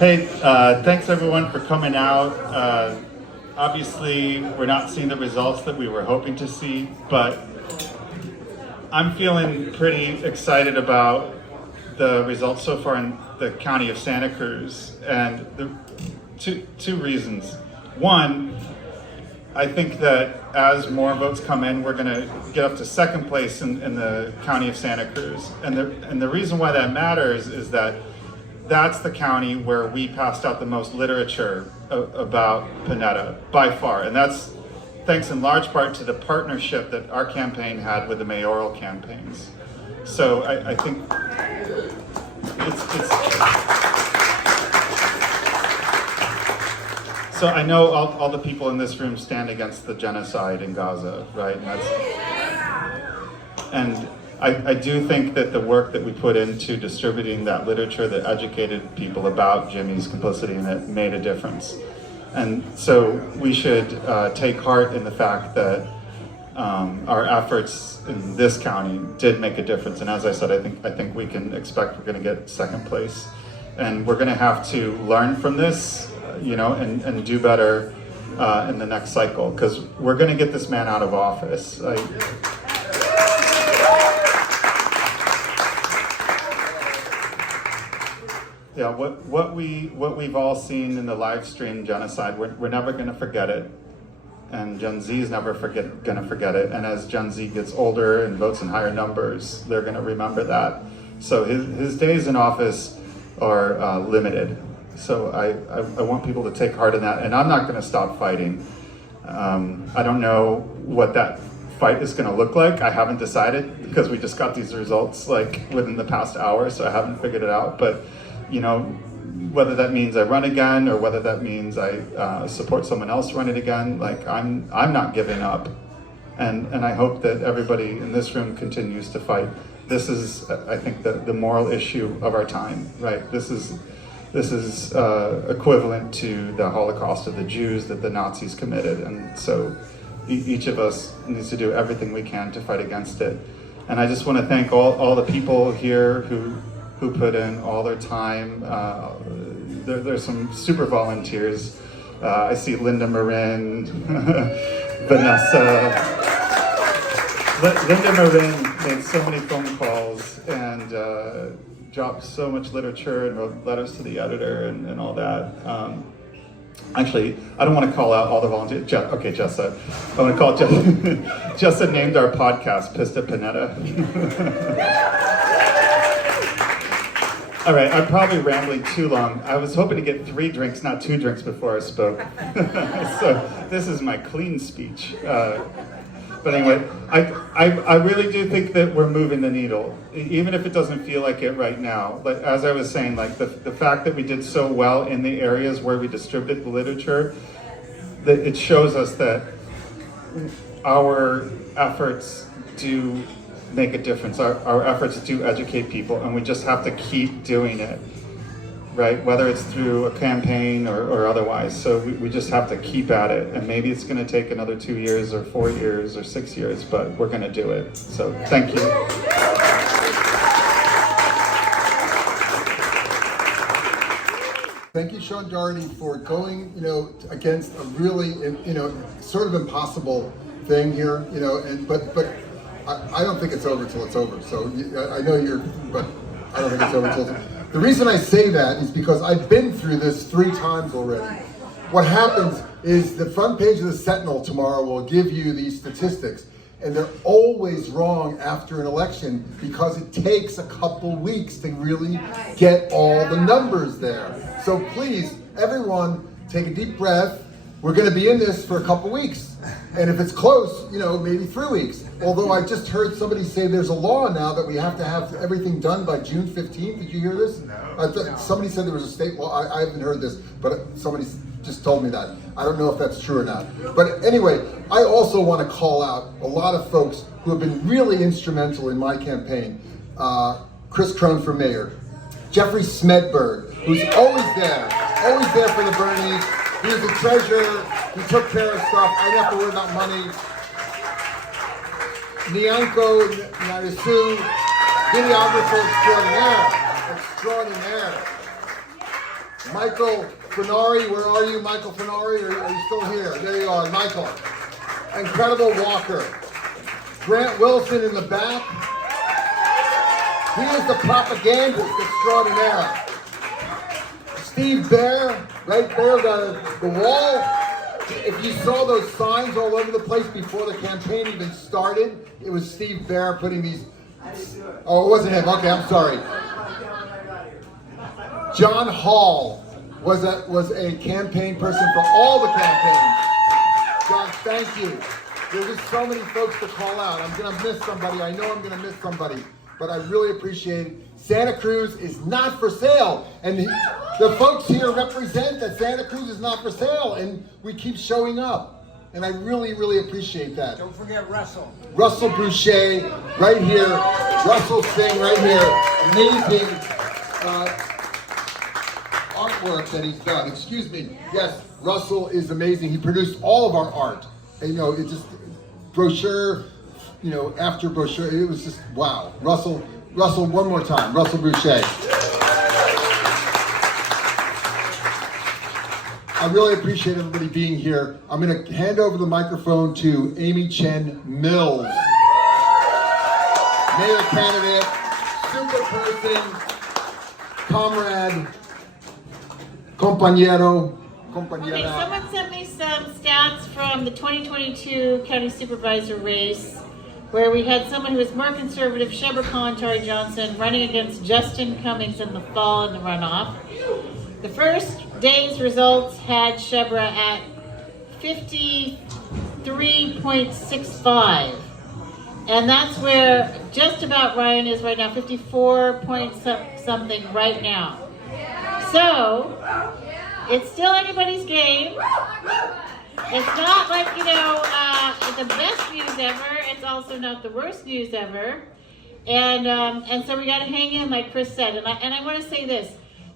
Hey, thanks everyone for coming out. Obviously, we're not seeing the results that we were hoping to see, but I'm feeling pretty excited about the results so far in the county of Santa Cruz, and two reasons. One, I think that as more votes come in, we're going to get up to second place in the county of Santa Cruz, and the reason why that matters is that that's the county where we passed out the most literature about Panetta by far, and that's thanks in large part to the partnership that our campaign had with the mayoral campaigns. So I think it's so I know all the people in this room stand against the genocide in Gaza, right? And I do think that the work that we put into distributing that literature that educated people about Jimmy's complicity in it made a difference. And so we should take heart in the fact that our efforts in this county did make a difference. And as I said, I think we can expect we're going to get second place. And we're going to have to learn from this, and do better in the next cycle, because we're going to get this man out of office. Yeah, what we've all seen in the live stream genocide, we're never going to forget it, and Gen Z is never going to forget it. And as Gen Z gets older and votes in higher numbers, they're going to remember that. So his days in office are limited. So I want people to take heart in that, and I'm not going to stop fighting. I don't know what that fight is going to look like. I haven't decided, because we just got these results like within the past hour, so I haven't figured it out. But whether that means I run again or whether that means I support someone else running again, like I'm not giving up, and I hope that everybody in this room continues to fight. This is, I think, the moral issue of our time, right? This is equivalent to the Holocaust of the Jews that the Nazis committed, and so each of us needs to do everything we can to fight against it. And I just want to thank all the people here who put in all their time. There's some super volunteers. I see Linda Marin, Vanessa. Linda Marin made so many phone calls and dropped so much literature and wrote letters to the editor and all that. Actually, I don't want to call out all the volunteers. Jessa. I want to call Jessa. Jessa named our podcast Pissed at Panetta. All right, I'm probably rambling too long. I was hoping to get 3 drinks, not 2 drinks before I spoke. So this is my clean speech. But anyway, I really do think that we're moving the needle, even if it doesn't feel like it right now. But as I was saying, like the fact that we did so well in the areas where we distributed the literature, that it shows us that our efforts do make a difference. Our efforts do educate people, and we just have to keep doing it, right? Whether it's through a campaign or otherwise. So we just have to keep at it, and maybe it's going to take another 2 years or 4 years or 6 years, but we're going to do it. So thank you. Thank you, Sean Dougherty, for going, against a really, sort of impossible thing here, but I don't think it's over till it's over. So I know but I don't think it's over till it's over. The reason I say that is because I've been through this 3 times already. What happens is the front page of the Sentinel tomorrow will give you these statistics, and they're always wrong after an election because it takes a couple weeks to really get all the numbers there. So please, everyone, take a deep breath. We're going to be in this for a couple weeks. And if it's close, maybe 3 weeks. Although I just heard somebody say there's a law now that we have to have everything done by June 15th. Did you hear this? No. Somebody said there was a state law. I haven't heard this, but somebody just told me that. I don't know if that's true or not. But anyway, I also want to call out a lot of folks who have been really instrumental in my campaign. Chris Krohn for mayor. Jeffrey Smedberg, who's always there for the Bernies. He was the treasurer. He took care of stuff. I didn't have to worry about money. Nyanko Narisu, videographer extraordinaire. Michael Fenari, where are you, Michael Fenari? Are you still here? There you are, Michael. Incredible walker. Grant Wilson in the back. He is the propagandist extraordinaire. Steve Bear, right there on the wall. If you saw those signs all over the place before the campaign even started, it was Steve Bear putting these. Oh, it wasn't him. Okay, I'm sorry. John Hall was a campaign person for all the campaigns. John, thank you. There's just so many folks to call out. I'm gonna miss somebody. I know I'm gonna miss somebody, but I really appreciate it. Santa Cruz is not for sale, and the folks here represent that Santa Cruz is not for sale, and we keep showing up, and I really, really appreciate that. Don't forget Russell. Russell Boucher, right here. Russell Singh, right here. Amazing artwork that he's done. Excuse me. Yes, Russell is amazing. He produced all of our art. And, it's just brochure, after brochure. It was just wow. Russell, one more time. Russell Boucher. I really appreciate everybody being here. I'm going to hand over the microphone to Amy Chen Mills, mayor candidate, super person, comrade, compañero. Okay, someone sent me some stats from the 2022 county supervisor race where we had someone who was more conservative, Shebra Kalantari Johnson, running against Justin Cummings in the fall in the runoff. The first day's results had Shebra at 53.65. And that's where just about Ryan is right now, 54 point something right now. So, it's still anybody's game. It's not like, the best news ever. It's also not the worst news ever. And so we got to hang in, like Chris said. And I want to say this.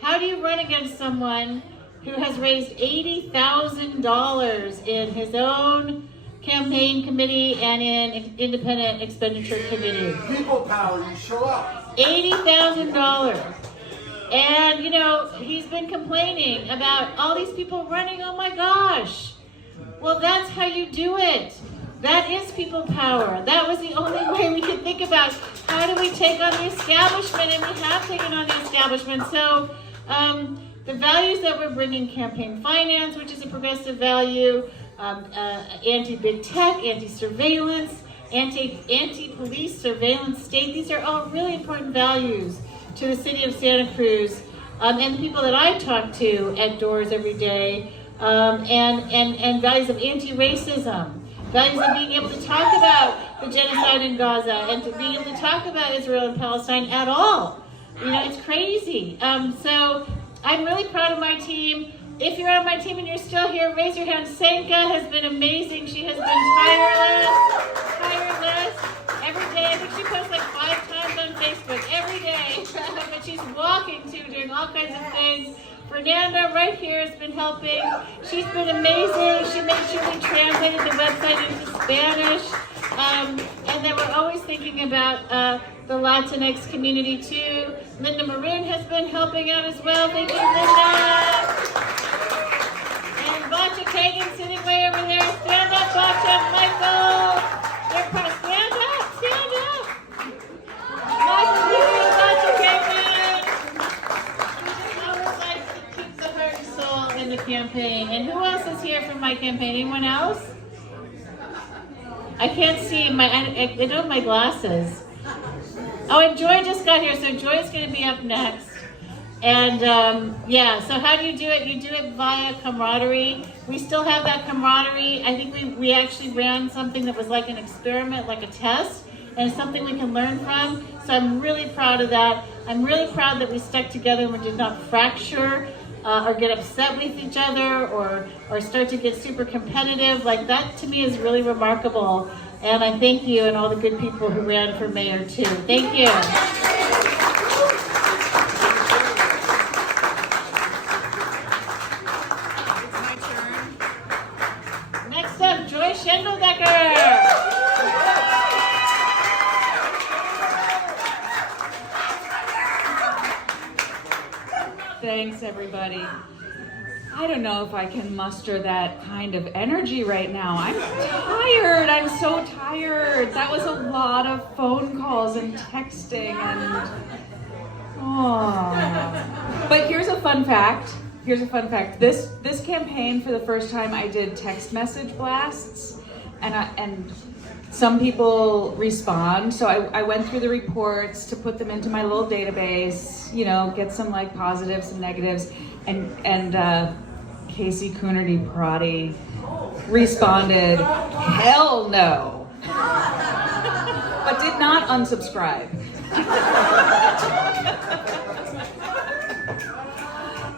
How do you run against someone who has raised $80,000 in his own campaign committee and in independent expenditure committee? People power, you show up. $80,000. And, he's been complaining about all these people running. Oh my gosh. Well, that's how you do it. That is people power. That was the only way we could think about how do we take on the establishment, and we have taken on the establishment. So the values that we're bringing, campaign finance, which is a progressive value, anti-big tech, anti-surveillance, anti-police surveillance state, these are all really important values to the city of Santa Cruz, and the people that I talk to at doors every day, and values of anti-racism, values of being able to talk about the genocide in Gaza and to being able to talk about Israel and Palestine at all. It's crazy. So I'm really proud of my team. If you're on my team and you're still here, raise your hand. Senka has been amazing. She has been tireless every day. I think she posts like 5 times on Facebook every day. But she's walking too, doing all kinds of things. Fernanda right here has been helping. She's been amazing. She made sure we translated the website into Spanish. And then we're always thinking about the Latinx community too. Linda Marin has been helping out as well. Thank you, Linda. And Bacha Kagan sitting way over there. Stand up, Bacha, Michael. They're part of stand up. Nice to meet you, Bacha Kagan. She always likes to keep the heart and soul in the campaign. And who else is here from my campaign? Anyone else? I can't see I don't have my glasses. Oh, and Joy just got here, so Joy's going to be up next. And so how do you do it? You do it via camaraderie. We still have that camaraderie. I think we actually ran something that was like an experiment, like a test, and it's something we can learn from. So I'm really proud of that. I'm really proud that we stuck together and we did not fracture or get upset with each other or start to get super competitive. Like that to me is really remarkable. And I thank you and all the good people who ran for mayor too. Thank you. Next up, Joy Schendledecker. Thanks. Thanks, everybody. I don't know if I can muster that kind of energy right now. I'm tired. I'm so tired. That was a lot of phone calls and texting and... Oh. But here's a fun fact. This campaign, for the first time, I did text message blasts, and some people respond. So I went through the reports to put them into my little database, you know, get some like positives and negatives, and Casey Coonerty Prati responded, "Hell no," but did not unsubscribe.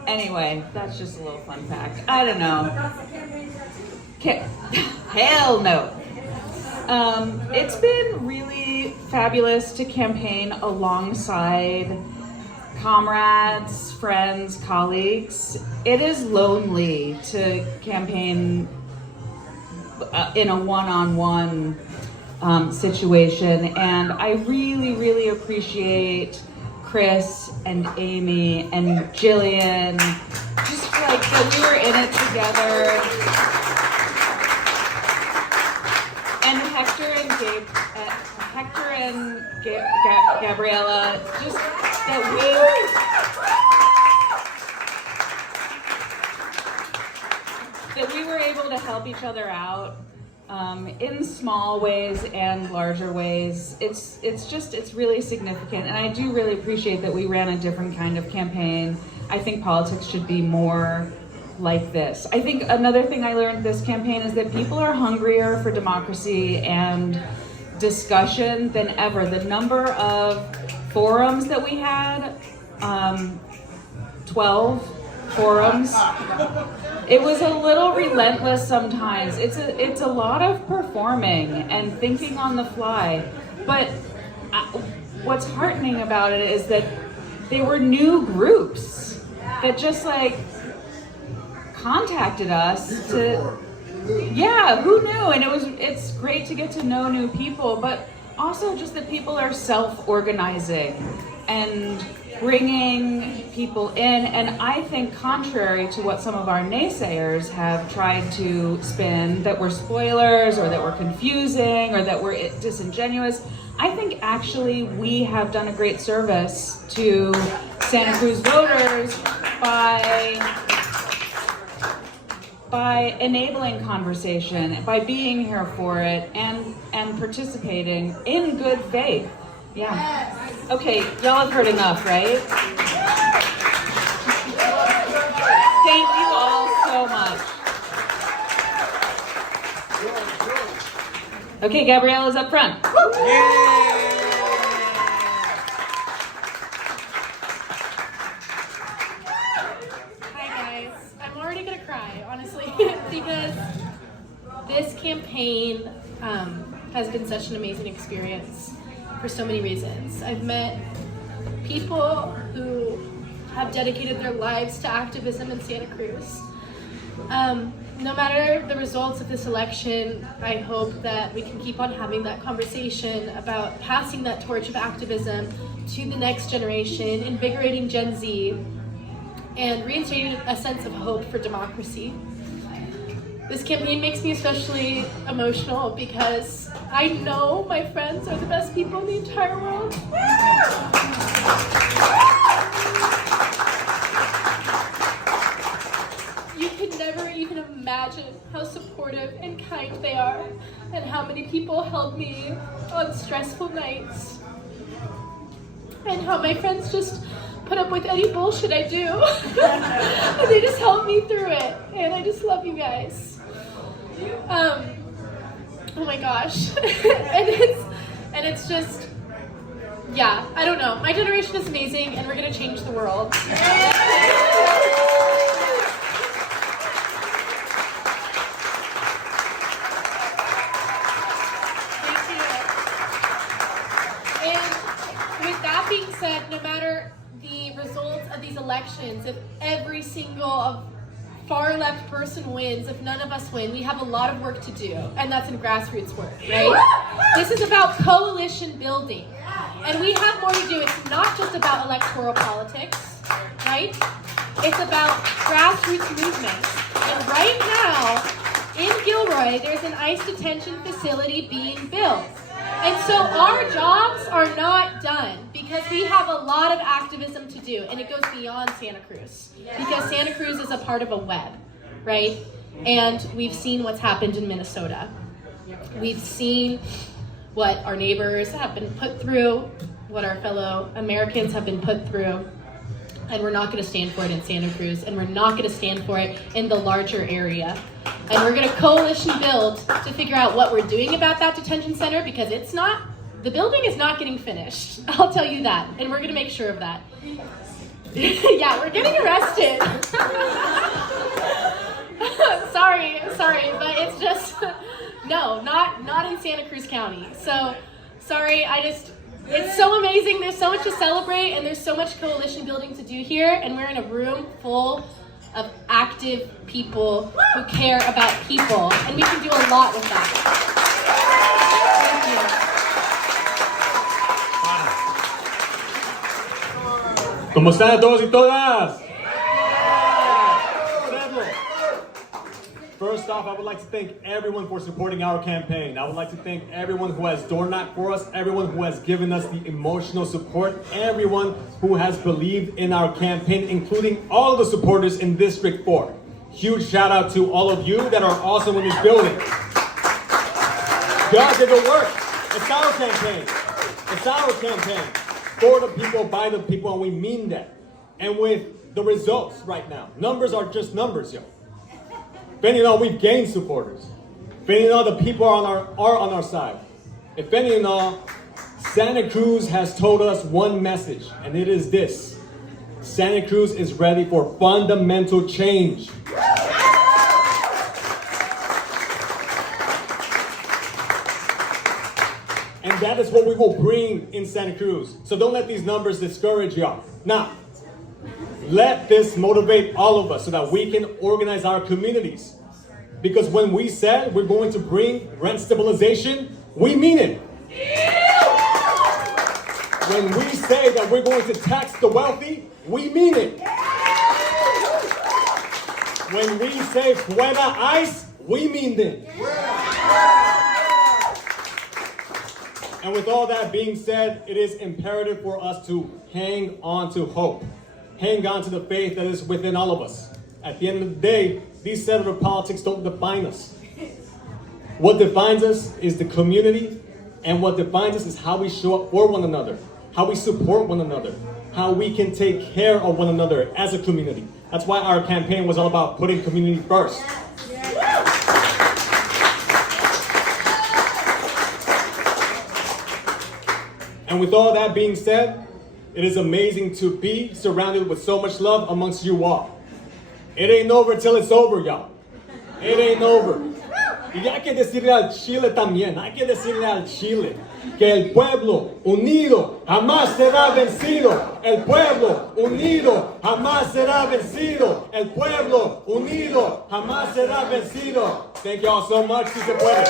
Anyway, that's just a little fun fact. I don't know. Hell no. It's been really fabulous to campaign alongside comrades, friends, colleagues. It is lonely to campaign in a one-on-one situation, and I really, really appreciate Chris and Amy and Jillian, just like that we were in it together. And Hector and Gabriella, just that we were able to help each other out in small ways and larger ways. It's really significant, and I do really appreciate that we ran a different kind of campaign. I think politics should be more like this. I think another thing I learned this campaign is that people are hungrier for democracy and discussion than ever. The number of forums that we had, 12 forums. It was a little relentless sometimes. It's a lot of performing and thinking on the fly. But what's heartening about it is that they were new groups that just like contacted us to, yeah, who knew? And it's great to get to know new people, but also just that people are self-organizing and bringing people in. And I think contrary to what some of our naysayers have tried to spin, that we're spoilers or that we're confusing or that we're disingenuous, I think actually we have done a great service to Santa Cruz voters by enabling conversation, by being here for it, and participating in good faith. Yeah. Okay, y'all have heard enough, right? Thank you all so much. Okay, Gabriella's up front. Hi guys, I'm already gonna cry, honestly, because this campaign has been such an amazing experience for so many reasons. I've met people who have dedicated their lives to activism in Santa Cruz. No matter the results of this election, I hope that we can keep on having that conversation about passing that torch of activism to the next generation, invigorating Gen Z, and reinstating a sense of hope for democracy. This campaign makes me especially emotional because I know my friends are the best people in the entire world. You can never even imagine how supportive and kind they are, and how many people held me on stressful nights, and how my friends just put up with any bullshit I do. And they just help me through it, and I just love you guys. Oh my gosh. and it's just, yeah, I don't know. My generation is amazing, and we're gonna change the world. Being said, no matter the results of these elections, if every single far left person wins, if none of us win, we have a lot of work to do, and that's in grassroots work, right? This is about coalition building, and we have more to do. It's not just about electoral politics, right? It's about grassroots movements. And right now, in Gilroy, there's an ICE detention facility being built. And so our jobs are not done because we have a lot of activism to do, and it goes beyond Santa Cruz because Santa Cruz is a part of a web, right? And we've seen what's happened in Minnesota. We've seen what our neighbors have been put through, what our fellow Americans have been put through, and we're not going to stand for it in Santa Cruz, and we're not going to stand for it in the larger area. And we're going to coalition build to figure out what we're doing about that detention center because the building is not getting finished. I'll tell you that, and we're going to make sure of that. Yeah, we're getting arrested. sorry, but it's just, no, not in Santa Cruz County. So, sorry, it's so amazing. There's so much to celebrate, and there's so much coalition building to do here, and we're in a room full of active people who care about people, and we can do a lot with that. Thank you. ¿Cómo están todos y todas? First off, I would like to thank everyone for supporting our campaign. I would like to thank everyone who has door knocked for us, everyone who has given us the emotional support, everyone who has believed in our campaign, including all of the supporters in District 4. Huge shout out to all of you that are also in this building. God did the work. It's our campaign. It's our campaign. For the people, by the people, and we mean that. And with the results right now, numbers are just numbers, yo. If any of all, we've gained supporters. If any of all, the people are on our side. If any of all, Santa Cruz has told us one message, and it is this: Santa Cruz is ready for fundamental change. And that is what we will bring in Santa Cruz. So don't let these numbers discourage y'all. Now, let this motivate all of us so that we can organize our communities. Because when we said we're going to bring rent stabilization, we mean it. When we say that we're going to tax the wealthy, we mean it. When we say fuera ICE, we mean it. And with all that being said, it is imperative for us to hang on to hope. Hang on to the faith that is within all of us. At the end of the day, these senator politics don't define us. What defines us is the community, and what defines us is how we show up for one another, how we support one another, how we can take care of one another as a community. That's why our campaign was all about putting community first. And with all that being said, it is amazing to be surrounded with so much love amongst you all. It ain't over till it's over, y'all. It ain't over. Y hay que decirle al Chile también, hay que decirle al Chile que el pueblo unido jamás será vencido. El pueblo unido jamás será vencido. El pueblo unido jamás será vencido. Thank y'all so much. Si se puede.